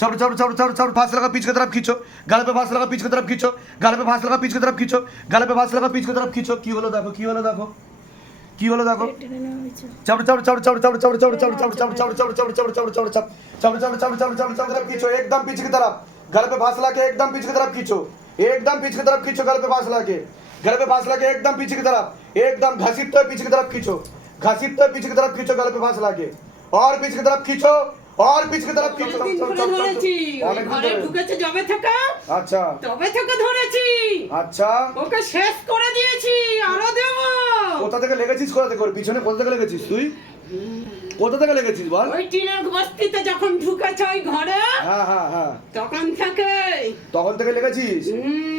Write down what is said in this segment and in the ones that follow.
चढ़ चढ़ चढ़ चढ़ चढ़ फांस लगा पीछे की तरफ खींचो गाल पे फांस लगा पीछे की तरफ खींचो गाल पे फांस लगा पीछे की तरफ खींचो गाल पे फांस लगा पीछे की तरफ खींचो কি হলো দেখো কি হলো দেখো কি হলো দেখো चढ़ चढ़ चढ़ चढ़ चढ़ चढ़ चढ़ चढ़ चढ़ चढ़ चढ़ चढ़ चढ़ चढ़ चढ़ चढ़ चढ़ चढ़ चढ़ चढ़ चढ़ चढ़ चढ़ तरफ खींचो एकदम पीछे की तरफ गल पे फांस लगा के एकदम पीछे की तरफ खींचो एकदम पीछे की तरफ खींचो गल पे फांस लगा के गल पे फांस लगा के एकदम पीछे की तरफ एकदम घसीटते हुए पीछे की तरफ खींचो घसीटते हुए पीछे की तरफ खींचो गल पे फांस लगा के और पीछे की तरफ खींचो और पीछे की तरफ खींचो অনেকদিন ধরে ধরেছি অনেক দিন ঘরে ধরে। ঢুকেছে জবে থেকে আচ্ছা তবে থেকে ধরেছি আচ্ছা ওকে শেষ করে দিয়েছি আরো দেব কোথা থেকে লেগেছিস কোথা থেকে ওর পিছনে কোথা থেকে লেগেছিস তুই কোথা থেকে লেগেছিস বল ওই টিনের বস্তিতে যখন ঢুকেছে ওই ঘরে হ্যাঁ হ্যাঁ হ্যাঁ তখন থেকে তখন থেকে লেগেছিস হুম,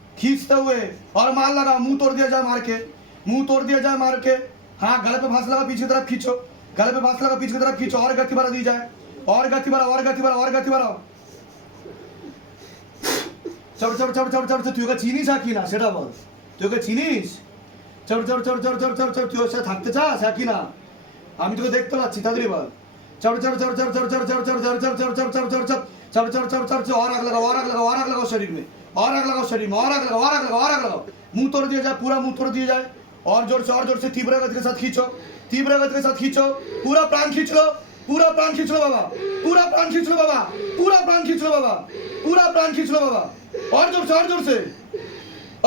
खींचते हुए और मार लगा मुंह तोड़ दिया जाए मार के मुंह तोड़ दिया जाए मार के हाँ गले पे फांस लगा पीछे की तरफ खींचो गले पे फांस लगा पीछे की तरफ खींचो और गति बढ़ा दी जाए और गति बढ़ा और गति बढ़ा और गति बढ़ाओ চল চল চল চল চল চল তুই ওকে চিনিস আর কি না সেটা বল তুই ওকে চিনিস চল চল চল চল চল চল চল তুই ওর সাথে থাকতে চাস হ্যাঁ কি না আমি তোকে দেখতে পাচ্ছি তাড়াতাড়ি বল চল চল চল চল চল চল চল চল চল চল চল চল চল चल चल चल चल चल और आग लगाओ और आग लगाओ और आग लगाओ शरीर में और आग लगाओ शरीर में और आग लगाओ और आग लगाओ और आग लगाओ मुंह तोड़ दिया जाए पूरा मुंह तोड़ दिया जाए और जोर से और जोर से तीव्र गति के साथ खींचो तीव्र गति के साथ खींचो पूरा प्राण खींच लो पूरा प्राण खींच लो बाबा पूरा प्राण खींच लो बाबा पूरा प्राण खींच लो बाबा पूरा प्राण खींच लो बाबा और जोर से और जोर से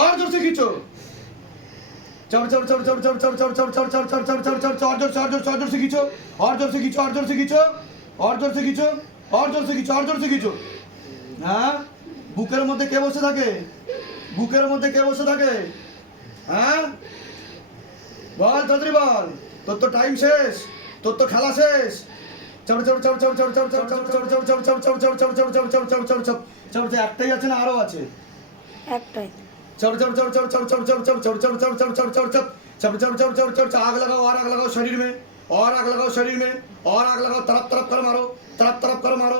और जोर से खींचो चल चल चल चल चल चल चल चल चल चल चल चल चल चल और जोर से और जोर से और जोर से खींचो और जोर से खींचो और जोर से खींचो और जोर से खींचो और जोर से खींचो और जोर से खींचो হ্যাঁ বুকের মধ্যে কে বসে থাকে বুকের মধ্যে কে বসে থাকে হ্যাঁ বল চৌধুরী বল তোর তো টাইম শেষ তোর তো খেলা শেষ চল চল চল চল চল চল চল চল চল চল চল চল চল চল চল চল চল চল চল চল চল চল একটাই আছে না আরো আছে একটাই चल चल चल चल चल चल चल चल चल चल चल चल चल चल चल चल चल चल चल चल चल आग लगाओ और आग लगाओ शरीर में और आग लगाओ शरीर में और आग लगाओ तरफ तरफ कर मारो तरफ तरफ कर मारो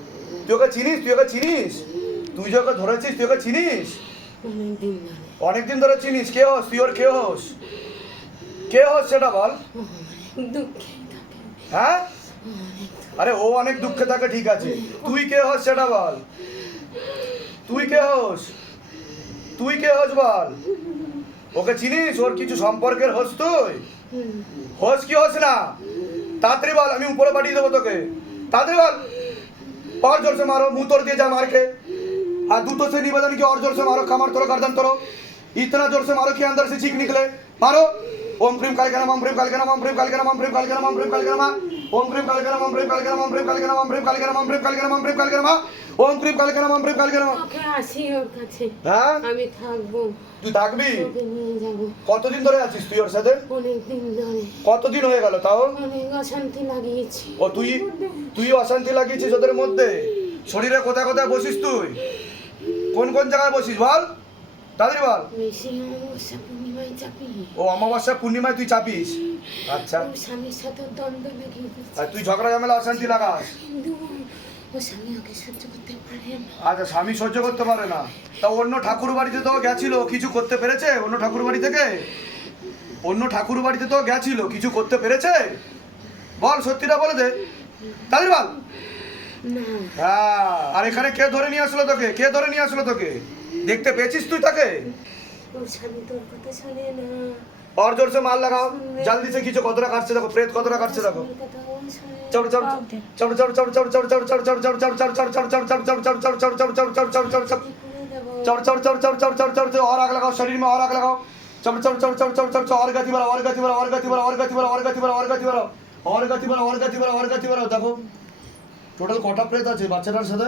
তুই ওকে চিনিস? তুই ওকে চিনিস? তুই যে ওকে ধরেছিস তুই ওকে চিনিস? অনেকদিন ধরে। ধরে চিনিস। কে হোস? তুই ওর কে হোস? কে হোস সেটা বল। হ্যাঁ? আরে ও অনেক দুঃখে থাকে ঠিক আছে। তুই কে হোস সেটা বল। তুই কে হোস? তুই কে হোস বল। ওকে চিনিস? ওর কিছু সম্পর্কের হোস তুই? হোস কি হোস না? তাড়াতাড়ি বল আমি উপরে পাঠিয়ে দেবো তোকে। তাড়াতাড়ি বল। और जोर से मारो मुंह तोड़ दिए जा मार के हाथ दूतों से निवेदन की और जोर से मारो कमर तोड़ो गर्दन तोड़ो इतना जोर से मारो कि अंदर से चीख निकले मारो ওম প্রেম কালকানা মাম প্রেম কালকানা মাম প্রেম কালকানা মাম প্রেম কালকানা মাম প্রেম কালকানা মা ওম প্রেম কালকানা মাম প্রেম কালকানা মাম প্রেম কালকানা মাম প্রেম কালকানা মাম প্রেম কালকানা মাম প্রেম কালকানা মা ওম প্রেম কালকানা মাম প্রেম কালকানা মা ওকে আসি ওর কাছে হ্যাঁ আমি থাকব তুই থাকবি কতদিন ধরে আছিস তুই ওর সাথে অনেকদিন ধরে কতদিন হয়ে গেল তাও অনেক অশান্তি লাগিয়েছি ও তুই তুই অশান্তি লাগিয়েছিস ওদের মধ্যে শরীরে কোথায় কোথায় বসিস তুই কোন কোন জায়গায় বসিস বল তাদের বল। ও অমাবস্যা পূর্ণিমায় তুই চাপিস? আচ্ছা। স্বামীর সাথে দ্বন্দ্ব লাগে আর তুই ঝগড়া ঝামেলা অশান্তি লাগাস? আচ্ছা স্বামী সহ্য করতে পারে না। তা অন্য ঠাকুর বাড়িতে তো গেছিল কিছু করতে পেরেছে? অন্য ঠাকুর বাড়ি থেকে? অন্য ঠাকুর বাড়িতে তো গেছিল কিছু করতে পেরেছে? বল সত্যিটা বলে দে। তাদের বল। হ্যাঁ আর এখানে কে ধরে নিয়ে আসলো তোকে? কে ধরে নিয়ে আসলো তোকে? দেখতে পেয়েছিস তুই তাকে আর জোর মাল লাগাও জলদি সে কিছু কতটা কাটছে দেখো প্রেত কতটা কাটছে দেখো টোটাল কটা প্রেত আছে বাচ্চাটার সাথে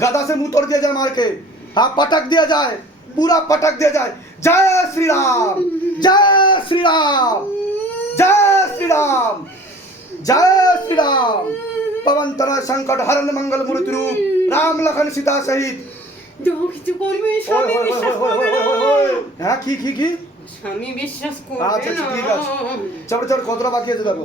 गदा से मुंह तोड़ दिया जाए मार के हाँ पटक दिया जाए पूरा पटक दिया जाए जय श्री राम जय श्री राम जय श्री राम जय श्री राम पवन तना संकट हरण मंगल मूर्ति रूप राम लखन सीता सहित হ্যাঁ কি কি কি স্বামী বিশ্বাস করবে আচ্ছা ঠিক আছে চড় চড় কতটা বাকি আছে দেখো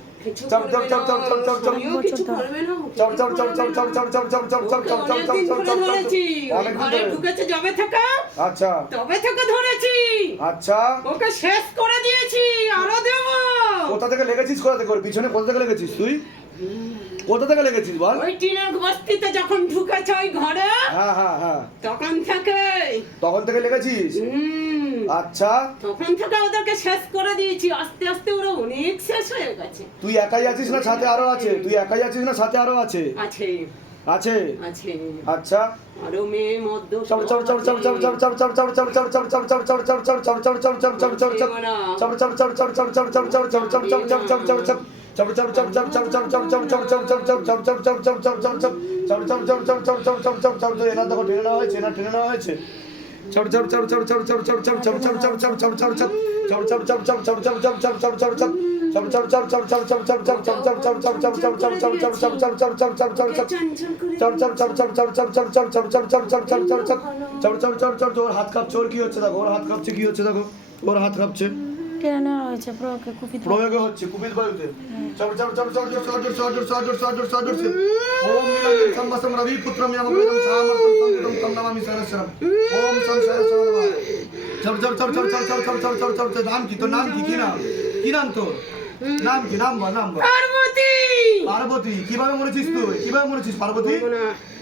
শেষ করে দিয়েছি কোথা থেকে লেগেছিস কোথা থেকে পিছনে কোথা থেকে লেগেছিস তুই কোথা থেকে লেগেছিস বল ওই টিনের বস্তিতে যখন ঢুকেছে ওই ঘরে হ্যাঁ হ্যাঁ হ্যাঁ তখন থেকে তখন থেকে লেগেছিস আচ্ছা তখন থেকে ওদেরকে শেষ করে দিয়েছি আস্তে আস্তে ওরা অনেক শেষ হয়ে গেছে তুই একাই আছিস না সাথে আরও আছে তুই একাই আছিস না সাথে আরও আছে আছে আছে আছে আচ্ছা আরও মেয়ে মধ্য চড় চড় চড় চড় চড় চড় চড় চড় চড় চড় চড় চড় চড় চড় চড় চড় এনার দেখো টেনে নেওয়া হয়েছে এনার টেনে নেওয়া হয়েছে চড় চড় চড় চড় চড় চড় চড় চড় চড় চড় চড় চড় চড় চড় চড় হাত কাঁপছে ওর কি হচ্ছে দেখো ওর হাত কাঁপছে কি হচ্ছে দেখো ওর হাত কাঁপছে নেওয়া হয়েছে প্রয়োগে কুপিত প্রয়োগে হচ্ছে কুপিত বায়ুতে ওম সম্বসম রবি পুত্রম সামর্থম তম নমামি ওম নমঃ চাপ চাপ চাপ চাপ চাপ চাপ চাপ চাপ চাপ চাপ চাপ নাম কি তোর নাম কি কি নাম কি নাম তোর নাম কি নাম বল নাম বল পার্বতী পার্বতী কীভাবে মরেছিস তুই কীভাবে মরেছিস পার্বতী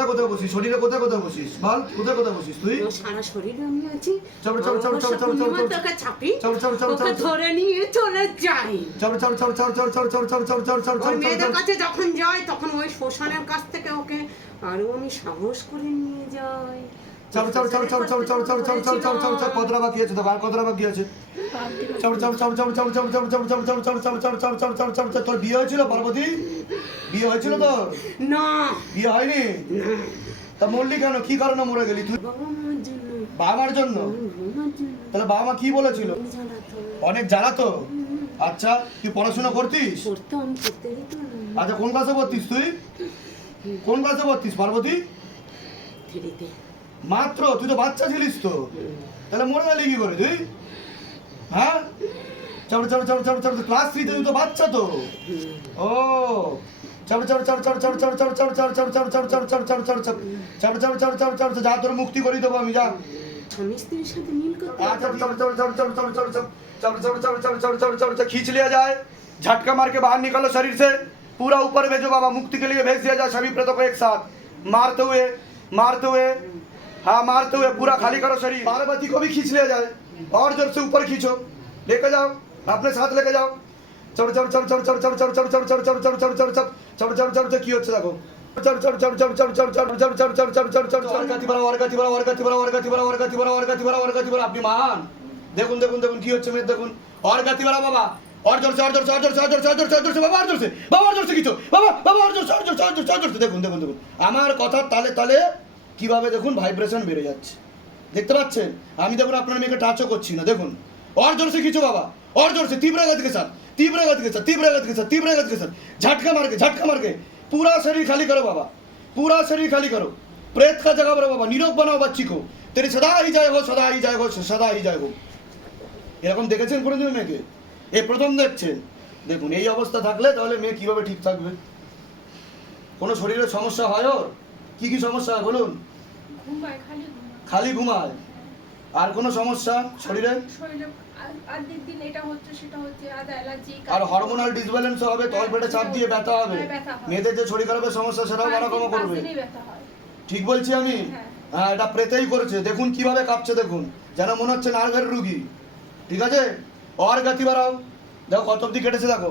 কোথায় বসিস শরীরে কোথায় কোথায় বসিস বল কোথায় বসিস তুই চল চল চল চল চল নিয়ে চলে যাই চল চল চল চল চল চল চল চল চল চল চল চল যখন যাই তখন ওই শ্মশানের কাছ থেকে ওকে আরও আমি সাহস করে নিয়ে যাই চাপ চাপ চাপ চাপ চাপ চাপ চাপ চাপ চাপ চাপ চাপ চাপ কতটা বাকি আছে তোমার কতটা বাকি আছে চাপ চাপ চাপ চাপ চাপ চাপ চাপ চাপ চাপ চাপ চাপ চাপ চাপ চাপ চাপ চাপ চাপ তোর বিয়ে হয়েছিল পার্বতী বিয়ে হয়েছিল তো না বিয়ে হয়নি তা মরলি কেন কি কারণে মরে গেলি তুই বাবা মার জন্য তাহলে বাবা মা কি বলেছিল অনেক জ্বালাতো আচ্ছা তুই পড়াশোনা করতিস আচ্ছা কোন ক্লাসে পড়তিস তুই কোন ক্লাসে পড়তিস পার্বতী মাত্র তুই তো বাচ্চা ছিলিস তো তাহলে মরে গেলি কি করে তুই হ্যাঁ চাপড়ে চাপড়ে চাপড়ে চাপড়ে চাপড়ে ক্লাস থ্রিতে তুই তো বাচ্চা তো ও যা তোর মুক্তি করি দেবো আমি যা खींच जाए झटका मार के बाहर निकालो शरीर से पूरा ऊपर भेजो बाबा मुक्ति के लिए भेज दिया जाए सभी प्रेतों को एक साथ मारते हुए हाँ मारते हुए पूरा खाली करो शरीर पार्वती को भी खींच लिया जाए और जोर से ऊपर खींचो लेके जाओ अपने साथ लेके जाओ चढ़ चढ़ चढ़ चढ़ चढ़ चढ़ चढ़ चढ़ चढ़ चढ़ चढ़ चढ़ चढ़ चढ़ चढ़ चढ़ चढ़ की হচ্ছে দেখো চড় চড় চড় চড় চড় চড় চড় চড় চড় চড় চড় চড় চড় অর্গাতি বড় অর্গাতি বড় অর্গাতি বড় অর্গাতি বড় অর্গাতি বড় অর্গাতি বড় অর্গাতি বড় আপনি মান দেখুন দেখুন দেখুন কি হচ্ছে মেয়ে দেখুন অর্গাতি বড় বাবা और जोर से और जोर से और जोर से और जोर से और जोर से और जोर से बाबा और जोर से बाबा और जोर से কিছু বাবা বাবা और जोर से और जोर से और जोर से দেখুন দেখুন দেখুন আমার কথা তালে তালে কীভাবে দেখুন ভাইব্রেশন বেড়ে যাচ্ছে। দেখতে পাচ্ছেন? আমি দেখুন আপনার মেয়েকে টাচও করছি না, দেখুন। অর জোরসে কিছু বাবা, অর জোরসে, তীব্র গাছ গেছা তীব্র গাছ গেছা তীব্র গাছ গেছা তীব্র গাছ গেছা ঝাটকা মারকে ঝাটকা মারকে। পুরা শরীর খালি করো বাবা, পুরা শরীর খালি করো। প্রেত কা জায়গা বড় বাবা নীরব বানাও বাচ্চি কো। তেরে সদা হি যায় গো সদা হি যায় হো সদা হি যায় গো এরকম দেখেছেন কোনো দিন মেয়েকে? এ প্রথম দেখছেন। দেখুন, এই অবস্থা থাকলে তাহলে মেয়ে কীভাবে ঠিক থাকবে? কোনো শরীরের সমস্যা হয় ওর? কী কী সমস্যা বলুন? খালি ঘুমায়। আর কোনো সমস্যা শরীরে? শরীরে আর্ধেক দিন এটা হচ্ছে সেটা হচ্ছে আর অ্যালার্জি আর হরমোনাল ডিসব্যালেন্স হবে তল পেটে চাপ দিয়ে হ্যাঁ, ব্যথা হবে। হ্যাঁ, মেয়েদের যে শরীর খারাপের সমস্যা সেটাও হ্যাঁ, বাড়াকমা করবে ঠিক বলছি আমি? হ্যাঁ এটা প্রেতেই করেছে। দেখুন কীভাবে কাঁপছে দেখুন। যেন মনে হচ্ছে নার্ভের রুগী। ঠিক আছে? অর গাতি বাড়াও। দেখো কত অব্দি কেটেছে দেখো।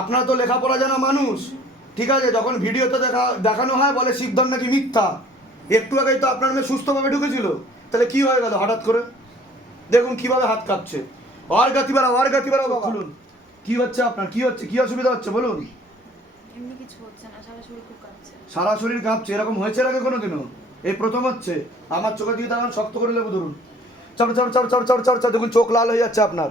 আপনার তো লেখাপড়া জানা মানুষ। ঠিক আছে যখন ভিডিওতে দেখা দেখানো হয় বলে শিবধাম নাকি মিথ্যা। একটু আগেই তো আপনার মেয়ে সুস্থভাবে ঢুকেছিল। তাহলে কি হয়ে গেল হঠাৎ করে? দেখুন কীভাবে হাত কাঁপছে। আর গাতি বাড়া আর গাতি বাড়া বলুন কি হচ্ছে আপনার? কি হচ্ছে? কি অসুবিধা হচ্ছে? বলুন। সারা শরীর কাঁপছে। এরকম হয়েছে আগে কোনোদিনও? এই প্রথম হচ্ছে। আমার চোখের দিকে তার শক্ত করে লেবু ধরুন। চাপ চাপ চাপ চাপ চাপ চাপ দেখুন চোখ লাল হয়ে যাচ্ছে আপনার।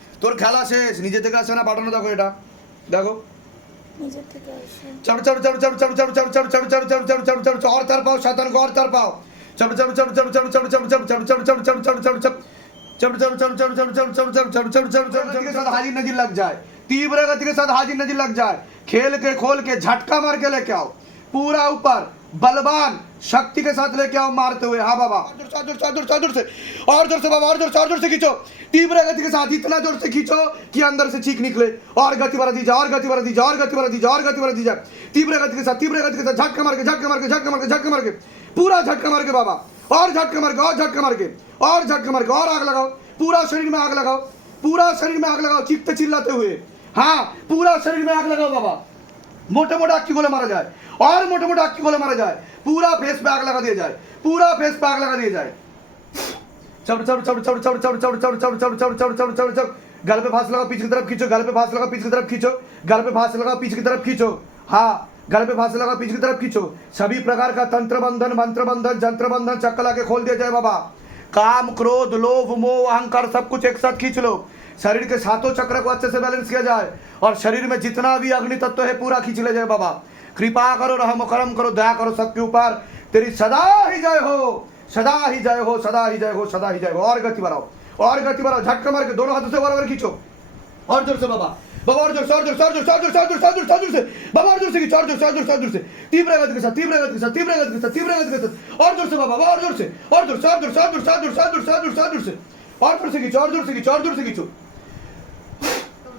তোর খেলা শেষ নিজে থেকে আসে না পাঠানো দেখো এটা দেখো নিজের থেকে আসে चढ़ चढ़ चढ़ चढ़ चढ़ चढ़ चढ़ चढ़ चढ़ चढ़ चढ़ चढ़ चढ़ चढ़ चढ़ और तर पाओ शैतान को और तर पाओ चढ़ चढ़ चढ़ चढ़ चढ़ चढ़ चढ़ चढ़ चढ़ चढ़ चढ़ चढ़ चढ़ चढ़ चढ़ चढ़ चढ़ चढ़ चढ़ चढ़ चढ़ चढ़ चढ़ चढ़ चढ़ चढ़ चढ़ के साथ हाजिर नजर लग जाए तीव्र गति के साथ हाजिर नजर लग जाए खेल के खोल के झटका मार के लेके आओ पूरा ऊपर बलवान शक्ति के साथ लेके आओ मारते हुए। हाँ बाबा। और ज़ोर से ज़ोर से ज़ोर से, और ज़ोर से, बाबा, और ज़ोर से, और ज़ोर से खींचो। तीव्र गति के साथ इतना ज़ोर से खींचो कि अंदर से चीख निकले। और गति बढ़ा दीजिए और गति बढ़ा दीजिए और गति बढ़ा दीजिए और गति बढ़ा दीजिए तीव्र गति के साथ, तीव्र गति के साथ झटका मार के, झटका मार के, झटका मार के, झटका मार के, पूरा झटका मार के बाबा। और झटका मार के, और झटका मार के, और झटका मार के, और आग लगाओ। पूरा शरीर में आग लगाओ। पूरा शरीर में आग लगाओ, चीखते चिल्लाते हुए। हाँ पूरा शरीर में आग लगाओ बाबा। मोटे मोटे आग की गोले मारा जाए और मोटे मोटे आग की गोले मारा जाए पूरा फेस पे आग लगा दिया जाए पूरा फेस पे आग लगा दिया जाए चढ़ चढ़ चढ़ चढ़ चढ़ चढ़ चढ़ चढ़ चढ़ चढ़ चढ़ चढ़ चढ़ चढ़ चढ़ गल पे फांस लगा पीछे की तरफ़ खींचो गल पे फांस लगा पीछे की तरफ़ खींचो गल पे फांस लगा पीछे की तरफ़ खींचो हाँ गल पे फांस लगा पीछे की तरफ़ खींचो सभी प्रकार का तंत्र बंधन मंत्र बंधन जंत्र बंधन चक्कर लाके खोल दिया जाए बाबा काम क्रोध लोभ मोह अहंकार सब कुछ एक साथ खींच लो शरीर के सातों चक्र को अच्छे से बैलेंस किया जाए और शरीर में जितना भी अग्नि तत्व है पूरा खींच ले जाए बाबा कृपा करो रहम करम करो दया करो सबके ऊपर तेरी सदा ही जय हो सदा ही जय हो सदा ही जय हो सदा ही जय हो और गति बढ़ाओ और गति बढ़ाओ झटका मार के दोनों हाथों से बराबर खींचो और ज़ोर से बाबा और ज़ोर से और ज़ोर से और ज़ोर से और ज़ोर से से और ज़ोर से बाबा और ज़ोर से और ज़ोर से और ज़ोर से और ज़ोर से और ज़ोर से और ज़ोर से और ज़ोर से और ज़ोर से और ज़ोर से और ज़ोर से और ज़ोर से और ज़ोर से और ज़ोर से और ज़ोर से और ज़ोर से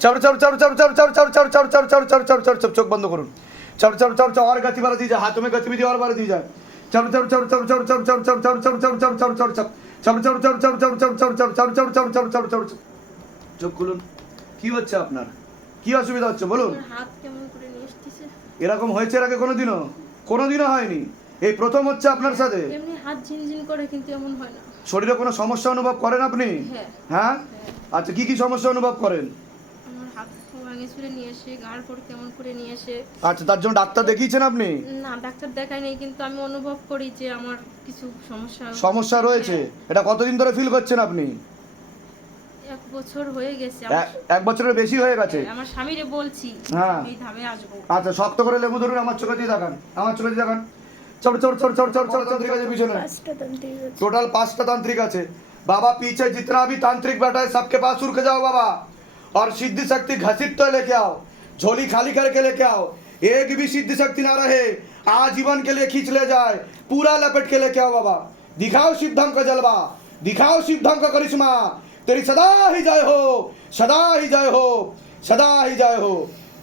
चढ़ चढ़ चढ़ चढ़ चोख बंद করুন चढ़ चढ़ चढ़ चढ़ और गति बढ़ा दी जाए हाथों में गतिविधि और बढ़ा दी जाए चढ़ चढ़ चढ़ चढ़ चढ़ चढ़ चढ़ चढ़ चढ़ चढ़ चढ़ चढ़ चढ़ चढ़ चढ़ चढ़ चढ़ चढ़ चढ़ चढ़ चढ़ चढ़ चढ़ चढ़ चढ़ चढ़ चढ़ चढ़ चढ़ চোখ খুলুন কি হচ্ছে আপনার কি অসুবিধা হচ্ছে বলুন হাত কেমন করে নিয়ে এসতেছে এরকম হয়েছে এর আগে কোনোদিনও কোনোদিনও হয়নি এই প্রথম হচ্ছে আপনার সাথে এমনি হাত ঝিনঝিন করে কিন্তু এমন হয় না শরীরে কোনো সমস্যা অনুভব করেন আপনি হ্যাঁ হ্যাঁ আচ্ছা কি কি সমস্যা অনুভব করেন আমার হাত ভাঙে চুরে নিয়ে এসে গাড় করে কেমন করে নিয়ে এসে আচ্ছা তার জন্য ডাক্তার দেখিয়েছেন আপনি না ডাক্তার দেখাই নাই কিন্তু আমি অনুভব করি যে আমার কিছু সমস্যা সমস্যা রয়েছে এটা কতদিন ধরে ফিল করছেন আপনি এক বছর হয়ে গেছে আমার- এক- এক বছরের বেশি হয়ে গেছে আমার স্বামীরে বলছি হ্যাঁ। আমি ধামে আসবো আচ্ছা শক্ত করে লেবু ধরুন আমার চোখে দিয়ে দেখান আমার চোখে দিয়ে দেখান চড় চড় চড় চড় চড় চড় তান্ত্রিক আছে পিছনে পাঁচটা তান্ত্রিক আছে टोटल पांचटा तांत्रिक আছে बाबा पीछे जितना भी तांत्रिक बैठा है सबके पास रुक जाओ बाबा और सिद्धि शक्ति घसीट तो लेके आओ झोली खाली करके लेके आओ एक भी सिद्धि शक्ति ना रहे आजीवन के लिए खींच ले जाए पूरा लपेट के लेके आओ बाबा दिखाओ शिवधम का जलवा दिखाओ शिवधम का करिश्मा तेरी सदा ही जय हो सदा ही जय हो सदा ही जय हो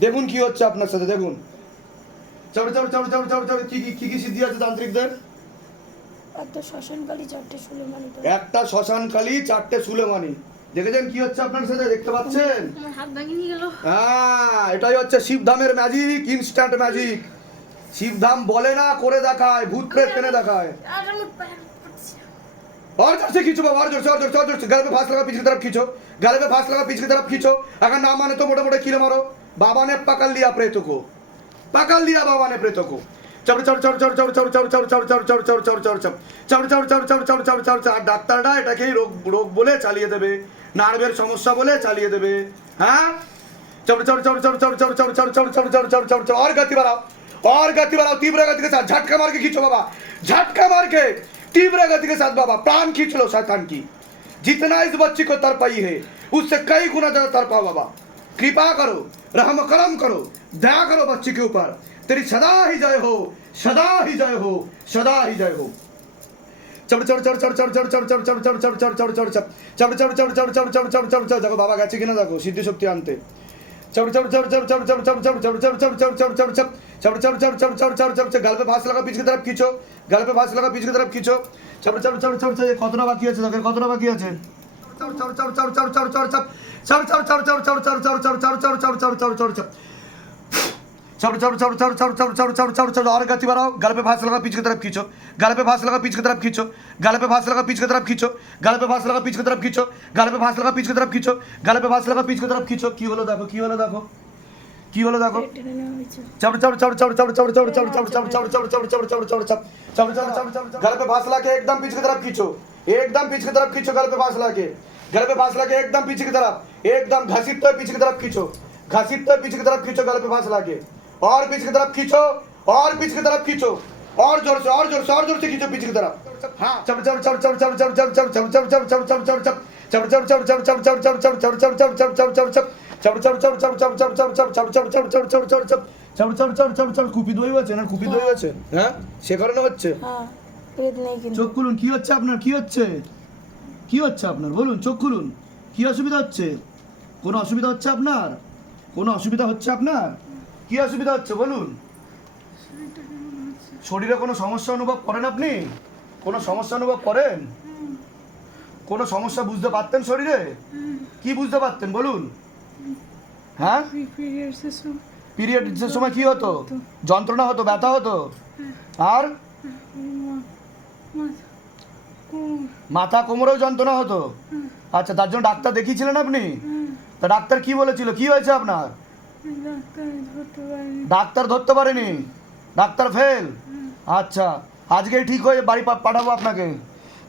দেখুন কি হচ্ছে আপনার সাথে দেখুন চড় চড় চড় চড় চড় চড় কি কি কি কি সিদ্ধি আছে তান্ত্রিকদের একটা শ্মশানকালী চারটে সুলেমানি একটা শ্মশানকালী চারটে সুলেমানি দেখেছেন কি হচ্ছে আপনার সাথে দেখতে পাচ্ছেন আমার হাত ভাঙিয়ে নিয়ে গেল হ্যাঁ এটাই হচ্ছে শিবধামের ম্যাজিক ইনস্ট্যান্ট ম্যাজিক শিবধাম বলে না করে দেখায় ভূত প্রেত টেনে দেখায় আর আমি পায়ে পড়ছি। और जोर से खींचो बाबा और जोर से और जोर से और जोर से गले पे फांस लगा पीछे की तरफ खींचो गले पे फांस लगा पीछे की तरफ खींचो अगर ना माने तो मोटे मोटे कीड़े मारो बाबा ने पकड़ लिया प्रेतों को पकड़ लिया बाबा ने प्रेतों को चढ़ चढ़ चढ़ चढ़ चढ़ चढ़ चढ़ चढ़ चढ़ चढ़ चढ़ चढ़ चढ़ चढ़ চড় চড় চড় চড় চড় চড় চড় চড় ডাক্তাররা এটাকেই রোগ রোগ বলে চালিয়ে দেবে নার্ভের সমস্যা বলে চালিয়ে দেবে হ্যাঁ चढ़ चढ़ चढ़ चढ़ चढ़ चढ़ चढ़ चढ़ चढ़ चढ़ चढ़ चढ़ चढ़ चढ़ और गति बढ़ाओ और गति बढ़ाओ तीव्र गति के साथ झटका मार के खींचो बाबा झटका मार के तीव्र गति के साथ बाबा प्राण खींच लो शैतान की जितना इस बच्ची को तरपाई है उससे कई गुना ज्यादा तरपाओ बाबा कृपा करो रहम करम करो दया करो बच्ची के ऊपर तेरी सदा ही जय हो सदा ही जय हो सदा ही जय हो দেখো বাবা গেছে কিনা দেখো সিদ্ধি শক্তি আনতে গালপে ভাস লাগা পিছকে তরফ খিচো গালপে ভাস লাগা পিছকে তরফ খিচো কতটা বাকি আছে দেখো কতটা বাকি আছে চর চর চর চর চর চর চর চর চর চর চর চর চর চর চর চর চর চর চর চড় চড় চড় चढ़ चढ़ चढ़ चढ़ चढ़ चढ़ चढ़ चढ़ चढ़ चढ़ और गति बढ़ाओ गल पे फांस लगा पीछे की तरफ खींचो गल पे फांस लगा पीछे की तरफ खींचो गल पे फांस लगा पीछे की तरफ खींचो गल पे फांस लगा पीछे की तरफ खींचो गल पे फांस लगा पीछे की तरफ खींचो गल पे फांस लगा पीछे की तरफ खींचो की হলো দেখো কি হলো দেখো কি হলো দেখো টেনে নেওয়া হয়েছে चढ़ चढ़ चढ़ चढ़ चढ़ चढ़ चढ़ चढ़ चढ़ चढ़ चढ़ चढ़ चढ़ चढ़ चढ़ चढ़ चढ़ चढ़ चढ़ चढ़ चढ़ गल पे फांस लगा के एकदम पीछे की तरफ खींचो एकदम पीछे की तरफ खींचो गल पे फांस लगा के गल पे फांस लगा के एकदम पीछे की तरफ एकदम घसीटते हुए पीछे की तरफ खींचो घसीटते हुए पीछे की तरफ खींचो गल पे फांस लगा के और पीछे की तरफ खींचो और पीछे की तरफ खींचो और जोर से और जोर से और जोर से खींचो पीछे की तरफ हाँ चढ़ चढ़ चढ़ चढ़ चढ़ चढ़ चढ़ चढ़ चढ़ चढ़ चढ़ चढ़ चढ़ चढ़ चढ़ चढ़ चढ़ चढ़ चढ़ चढ़ चढ़ चढ़ चढ़ चढ़ चढ़ चढ़ चढ़ चढ़ চড় চড় চড় চড় চড় চড় চড় চড় চড় চড় চড় চড় চড় চড় চড় চড় চড় চড় চড় চড় কুপি দই হচ্ছে না কুপি দই হচ্ছে হ্যাঁ সে কারণে হচ্ছে হ্যাঁ পেট নেই কিন্তু চোখ খুলুন কি হচ্ছে আপনার কি হচ্ছে কি হচ্ছে আপনার বলুন চোখ খুলুন কি অসুবিধা হচ্ছে কোনো অসুবিধা হচ্ছে আপনার কোনো অসুবিধা হচ্ছে আপনার কি অসুবিধা হচ্ছে বলুন? শরীরে কোনো সমস্যা অনুভব করেন আপনি? কোনো সমস্যা অনুভব করেন? কোনো সমস্যা বুঝতে পারতেন শরীরে? কি বুঝতে পারতেন বলুন? হ্যাঁ? পিরিয়ডের সময় কি হতো? যন্ত্রণা হতো, ব্যথা হতো? আর? মাথা কোমরেও যন্ত্রণা হতো? আচ্ছা তার জন্য ডাক্তার দেখিয়েছিলেন আপনি? তা ডাক্তার কি বলেছিল? কি হয়েছে আপনার? ডাক্তার ধরতে পারেনি ডাক্তার ফেল আচ্ছা আজকে ঠিক হয়ে বাড়ি পা- পাঠাবো আপনাকে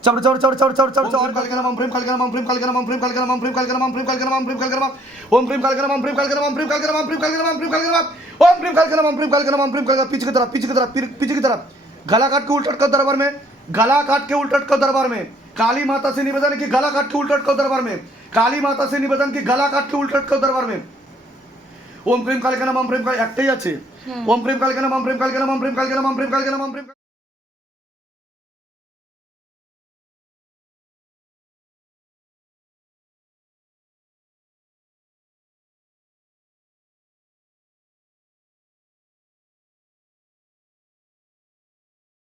চড় চড় চড় চড় চড় চড় চড় কালকে নাম প্রেম কালকে নাম প্রেম কালকে নাম প্রেম কালকে নাম প্রেম কালকে নাম প্রেম কালকে নাম প্রেম কালকে নাম ওম প্রেম কালকে নাম প্রেম কালকে নাম প্রেম কালকে নাম প্রেম কালকে নাম প্রেম কালকে নাম ओम प्रेम काल के नाम प्रेम काल के नाम प्रेम काल के पीछे की तरफ पीछे की तरफ पीर- पीछे की तरफ गला काट के उल्टट कर दरबार में गला काट के उल्टट कर दरबार में काली माता से निवेदन की गला काट के उल्टट कर दरबार में काली माता से निवेदन की गला काट के उल्टट कर दरबार में ওম প্রেম কালকে নাম প্রেম কাল? একটাই আছে। ওম প্রেম কালকে নাম প্রেম কালকে নাম প্রেম কালকে নাম প্রেম কালকে নাম প্রেম